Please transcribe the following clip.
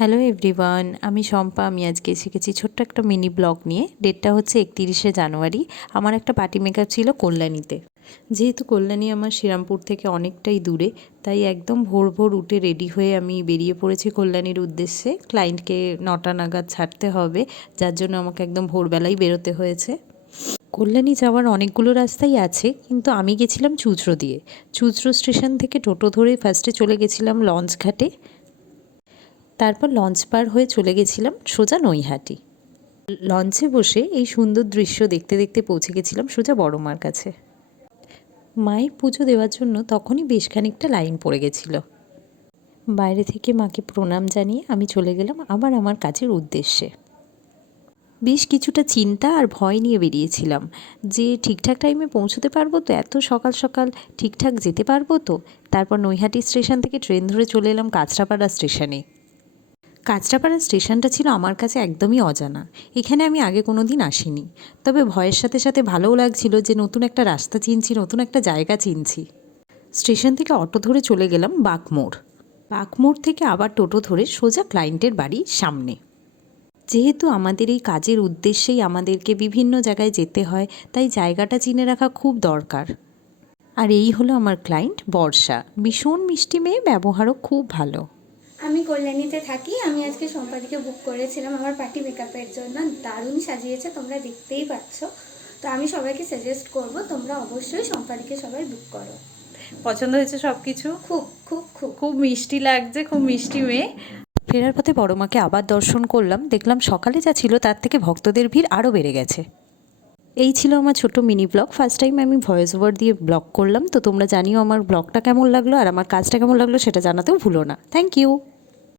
Hello everyone, আমি শম্পা। আমি আজকে এসে গেছি ছোট্ট একটা মিনি ব্লগ নিয়ে। ডেটটা হচ্ছে 31শে জানুয়ারি। আমার একটা পার্টি মেকআপ ছিল কল্যাণীতে। যেহেতু কল্যাণী আমার শ্রীরামপুর থেকে অনেকটাই দূরে, তাই একদম ভোর ভোর উঠে রেডি হয়ে আমি বেরিয়ে পড়েছি কল্যাণীর উদ্দেশ্যে। ক্লায়েন্টকে 9টা নাগাদ ছাড়তে হবে, যার জন্য আমাকে একদম ভোরবেলাই বেরোতে হয়েছে। কল্যাণী যাওয়ার অনেকগুলো রাস্তাই আছে, কিন্তু আমি গেছিলাম চুঁচড়ো দিয়ে। চুঁচড়ো স্টেশন থেকে টোটো ধরে ফার্স্টে চলে গেছিলাম লঞ্চ ঘাটে, তারপর লঞ্চ পার হয়ে চলে গেছিলাম সোজা নৈহাটি। লঞ্চে বসে এই সুন্দর দৃশ্য দেখতে দেখতে পৌঁছে গেছিলাম সোজা বড় মার কাছে। মায়ের পুজো দেওয়ার জন্য তখনই বেশ খানিকটা লাইন পড়ে গেছিল। বাইরে থেকে মাকে প্রণাম জানিয়ে আমি চলে গেলাম আবার আমার কাজের উদ্দেশ্যে। বেশ কিছুটা চিন্তা আর ভয় নিয়ে বেরিয়েছিলাম যে ঠিকঠাক টাইমে পৌঁছতে পারবো তো, এত সকাল সকাল ঠিকঠাক যেতে পারবো তো। তারপর নৈহাটি স্টেশন থেকে ট্রেন ধরে চলে এলাম কাঁচরাপাড়া স্টেশনে। কাঁচরাপাড়া স্টেশনটা ছিল আমার কাছে একদমই অজানা। এখানে আমি আগে কোনো দিন আসিনি, তবে ভয়ের সাথে সাথে ভালোও লাগছিল যে নতুন একটা রাস্তা চিনছি, নতুন একটা জায়গা চিনছি। স্টেশন থেকে অটো ধরে চলে গেলাম বাঁকমোড়। বাঁকমোড় থেকে আবার টোটো ধরে সোজা ক্লায়েন্টের বাড়ির সামনে। যেহেতু আমাদের এই কাজের উদ্দেশ্যেই আমাদেরকে বিভিন্ন জায়গায় যেতে হয়, তাই জায়গাটা চিনে রাখা খুব দরকার। আর এই হলো আমার ক্লায়েন্ট বর্ষা। ভীষণ মিষ্টি মেয়ে, ব্যবহারও খুব ভালো। আমি কল্যাণীতে থাকি। আমি আজকে সম্পাদিকে বুক করেছিলাম আমার পার্টি মেকআপের জন্য। দারুণ সাজিয়েছে, তোমরা দেখতেই পাচ্ছ। তো আমি সবাইকে সাজেস্ট করব তোমরা অবশ্যই সম্পাদিকে সবাই বুক করো। পছন্দ হয়েছে সব কিছু? খুব খুব খুব খুব মিষ্টি লাগছে, খুব মিষ্টি মেয়ে। ফেরার পথে বড় মাকে আবার দর্শন করলাম। দেখলাম সকালে যা ছিল তার থেকে ভক্তদের ভিড় আরও বেড়ে গেছে। এই ছিল আমার ছোট মিনি ব্লগ। ফার্স্ট টাইম আমি ভয়েস ওভার দিয়ে ব্লগ করলাম। তো তোমরা জানিও আমার ব্লগটা কেমন লাগলো আর আমার কাজটা কেমন লাগলো, সেটা জানাতেও ভুলো না। Thank you.